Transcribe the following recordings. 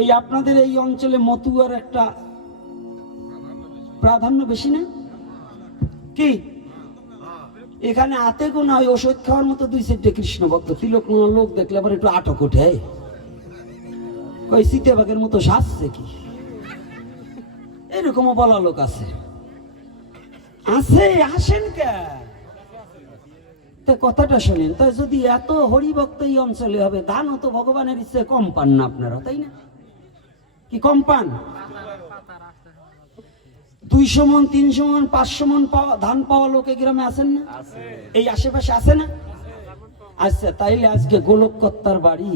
এই আপনাদের এই অঞ্চলে মতুয়ার একটা প্রাধান্য বেশি না কি? এখানে আতে গোনা ওই ওষুধ খাওয়ার মতো 2-4টে কৃষ্ণ ভক্ত তিলক লোক দেখলে আবার একটু আটক ওঠে, ওই সীতাবাগের মতো সাজছে কি, এরকমও বলা লোক আছে। আসেন কে? কথাটা শোনেন, তাই যদি এত হরিভক্ত এই অঞ্চলে হবে, দানও তো ভগবানের ইচ্ছে কম পান না আপনারা, তাই না? কি কম পান? 200 মন 300 মন 500 মন ধান পাওয়া লোক এই গ্রামে আছেন না? এই আশেপাশে আছে না? আচ্ছা, তাইলে আজকে গোলককর্তার বাড়ি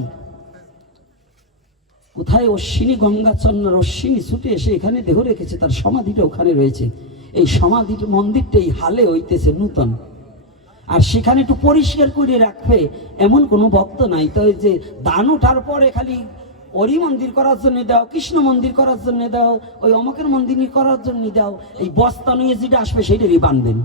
কোথায়? অশ্বিনী গঙ্গাচন্দ্র অশ্বিনী ছুটে এসে এখানে দেহ রেখেছে, তার সমাধিটা ওখানে রয়েছে। এই সমাধির মন্দিরটা এই হালে হইতেছে নূতন, আর সেখানে একটু পরিষ্কার করে রাখবে এমন কোনো ভক্ত নাই। তো যে দান ওঠার পরে খালি হরি মন্দির করার জন্য দাও, কৃষ্ণ মন্দির করার জন্য দাও, ওই অমকের মন্দির করার জন্য দাও, এই বস্তা নিয়ে যেটা আসবে সেইটারই বানবেন।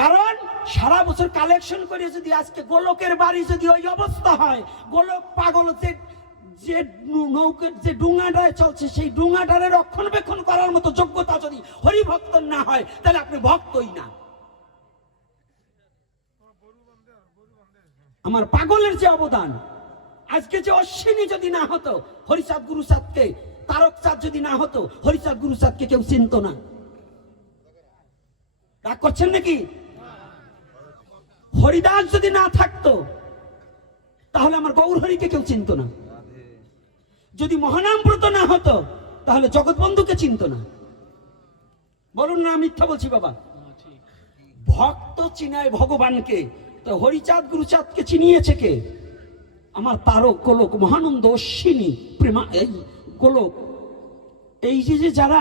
কারণ সারা বছর কালেকশন করে যদি আজকে গোলকের বাড়ি যদি ওই অবস্থা হয়, গোলক পাগল যে নৌকের যে ডুঙাটায় চলছে সেই ডুঙাটারে রক্ষণাবেক্ষণ করার মতো যোগ্যতা যদি হরিভক্ত না হয়, তাহলে আপনি ভক্তই না। আমার পাগলের যে অবদান, আজকে যে অশ্বিনী যদি না হতো, হরিচাঁদ গুরুচাঁদকে, তারকচাঁদ যদি না হতো, হরিচাঁদ গুরুচাঁদকে কেউ চিনত না। রাগ করছেন নাকি? হরিদাস যদি না থাকতো তাহলে আমার গৌরহরিকে কেউ চিনত না। যদি মহানামব্রত না হতো তাহলে জগৎবন্ধুকে চিনত না। বলুন না মিথ্যা বলছি বাবা? ভক্ত চিনায় ভগবানকে, তো হরিচাঁদ গুরুচাঁদকে চিনিয়েছে কে? আমার তারক, গোলক, মহানন্দ, অশ্বিনী, প্রেমা, এই গোলক, এই যে যারা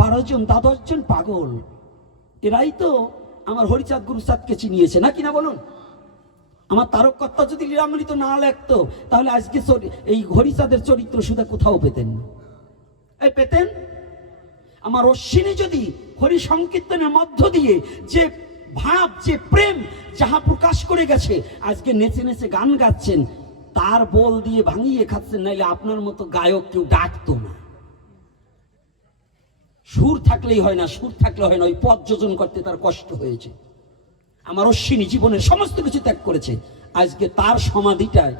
12 জন 12 জন পাগল, এরাই তো আমার হরিচাঁদ গুরুচাঁদকে চিনিয়েছে, না কিনা বলুন? আমার তারক কর্তা যদি লীলামৃত না লেখতো তাহলে আজকে এই হরিচাঁদের চরিত্র সুধা কোথাও পেতেন না। এই পেতেন? আমার অশ্বিনী যদি হরি সংকীর্তনের মধ্য দিয়ে যে ভাব, যে প্রেম যাহা প্রকাশ করে গেছে, আজকে নেচে নেচে গান গাচ্ছেন, তার বল দিয়ে ভাঙিয়ে খাচ্ছেন, নাইলে আপনার মতো গায়ক কেউ ডাকতো না। সুর থাকলেই হয় না, সুর থাকলে হয় না, ওই পদ যোজন করতে তার কষ্ট হয়েছে। আমার অশ্বিনী জীবনের সমস্ত কিছু ত্যাগ করেছে, আজকে তার সমাধিটায়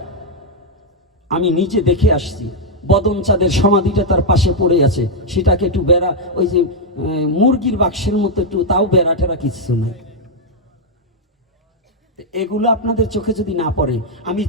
আমি নিজে দেখে আসছি। বদন চাঁদের সমাধিটা তার পাশে পড়ে আছে, সেটাকে একটু বেড়া, ওই যে মুরগির বাক্সের মতো একটু, তাও বেড়া টেরা কিছু নাই। এগুলো আপনাদের চোখে যদি না পড়ে, আমি